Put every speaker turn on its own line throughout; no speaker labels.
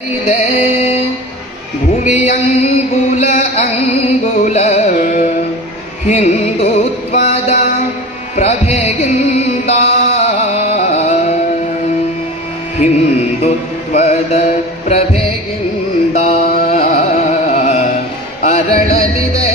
ಇದೆ ಭುವಿಯಂಗುಲ ಅಂಗುಲ ಹಿಂದುತ್ವದ ಪ್ರಭೆಗಿಂದ ಹಿಂದುತ್ವದ ಪ್ರಭೆಗಿಂದ ಅರಳಲಿದೆ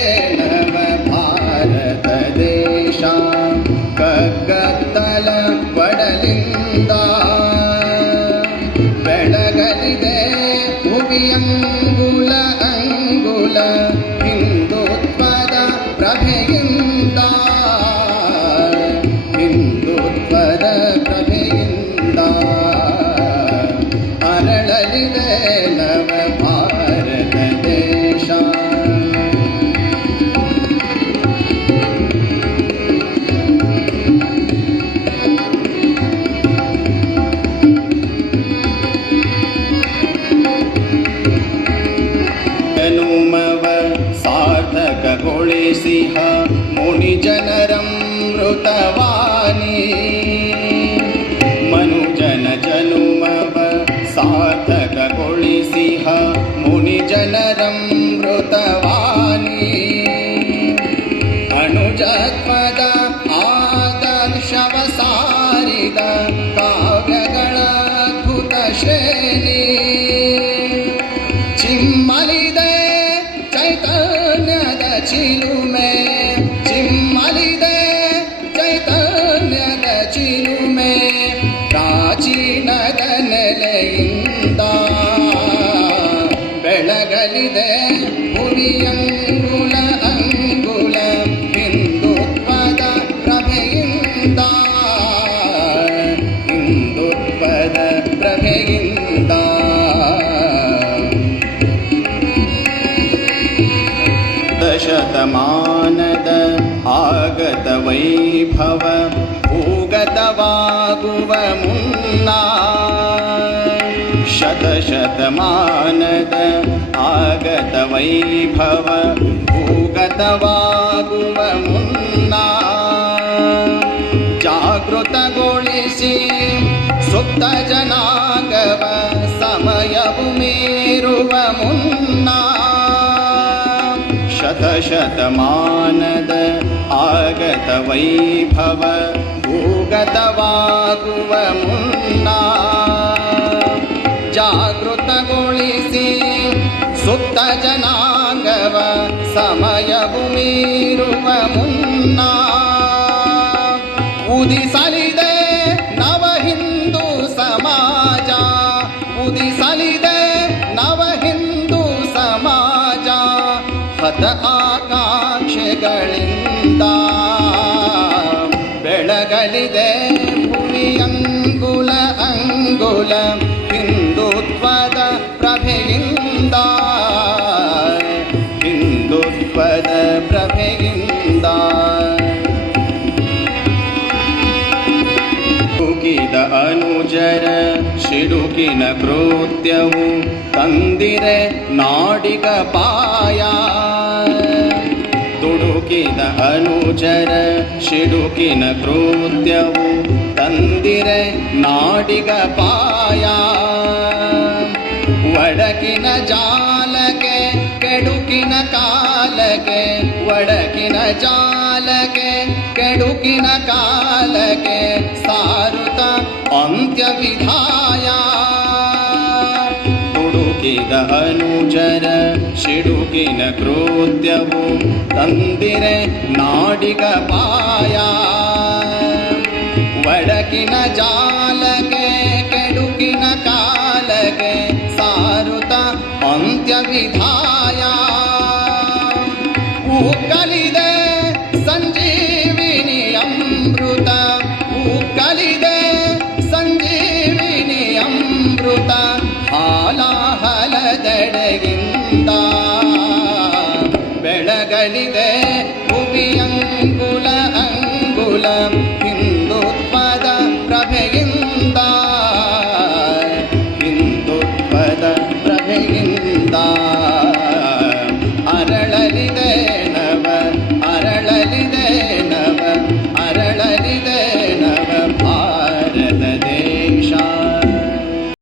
मुनिजनरं मृतवानि मनुजनचनुमव सार्थक कोलि सिंह मुनिजनरं मृतवानि अनुजन्मदपादर्शवसारिद काव्यगणाद्भुतशेणी चिम्मलिदे चैत ಚಿಲುಮೆ ಚಿಮ್ಮಲಿದೆ ಚೈತನ್ಯದ ಚಿಲುಮೆ ಪ್ರಾಚೀನದ ನೆಲೆಯಿಂದ ಬೆಳಗಲಿದೆ ಭುವಿಯಂಗುಲ शतमानद आगत वै भव वागुवमुन्ना शतशतमानद आगत वै भव वागुवमुन्ना जागृतगोणेशीं सुप्तजनागव समय ಶತಶತಮಾನದ ಆಗತ ವೈಭವ ಭೂಗತವಾಗುವ ಮುನ್ನ ಜಾಗೃತಗೊಳಿಸಿ ಸುತ್ತ ಜನಾಂಗವ ಸಮಯವು ಮೀರುವ ಮುನ್ನ ಉದಿಸಲಿದೆ ನವ ಹಿಂದೂ ಸಮಾಜ, ಉದಿಸಲಿದೆ ಆಕಾಂಕ್ಷೆಗಳಿಂದ ಬೆಳಗಲಿದೆ ಭುವಿ ಅಂಗುಲ ಅಂಗುಲ ಹಿಂದುತ್ವದ ಪ್ರಭೆಯಿಂದ. ಹಿಂದುತ್ವದ ಪ್ರಭೆಯಿಂದ. ಕುಗಿದ ಅನುಜರ ಸಿಡುಕಿನ ಕೃತ್ಯವು ತಂದಿರೆ ನಾಡಿಗ ಪಾಯ. ಅನುಜರ ಸಿಡುಕಿನ ಕೃತ್ಯವು ತಂದಿರೆ ನಾಡಿಗ ಪಾಯ. ಒಡಕಿನ ಜಾಲಕೆ ಕೆಡುಕಿನ ಕಾಲಕೆ ಒಡಕಿನ ಜಾಲಕೆ ಕೆಡುಕಿನ ಕಾಲಕ್ಕೆ अनुचर शिडुकिन क्रोद्यो तन्दिरे नाडिकपाया वडकिन जालके केडुकिन कालके सारुत पन्त्यविधाया Angula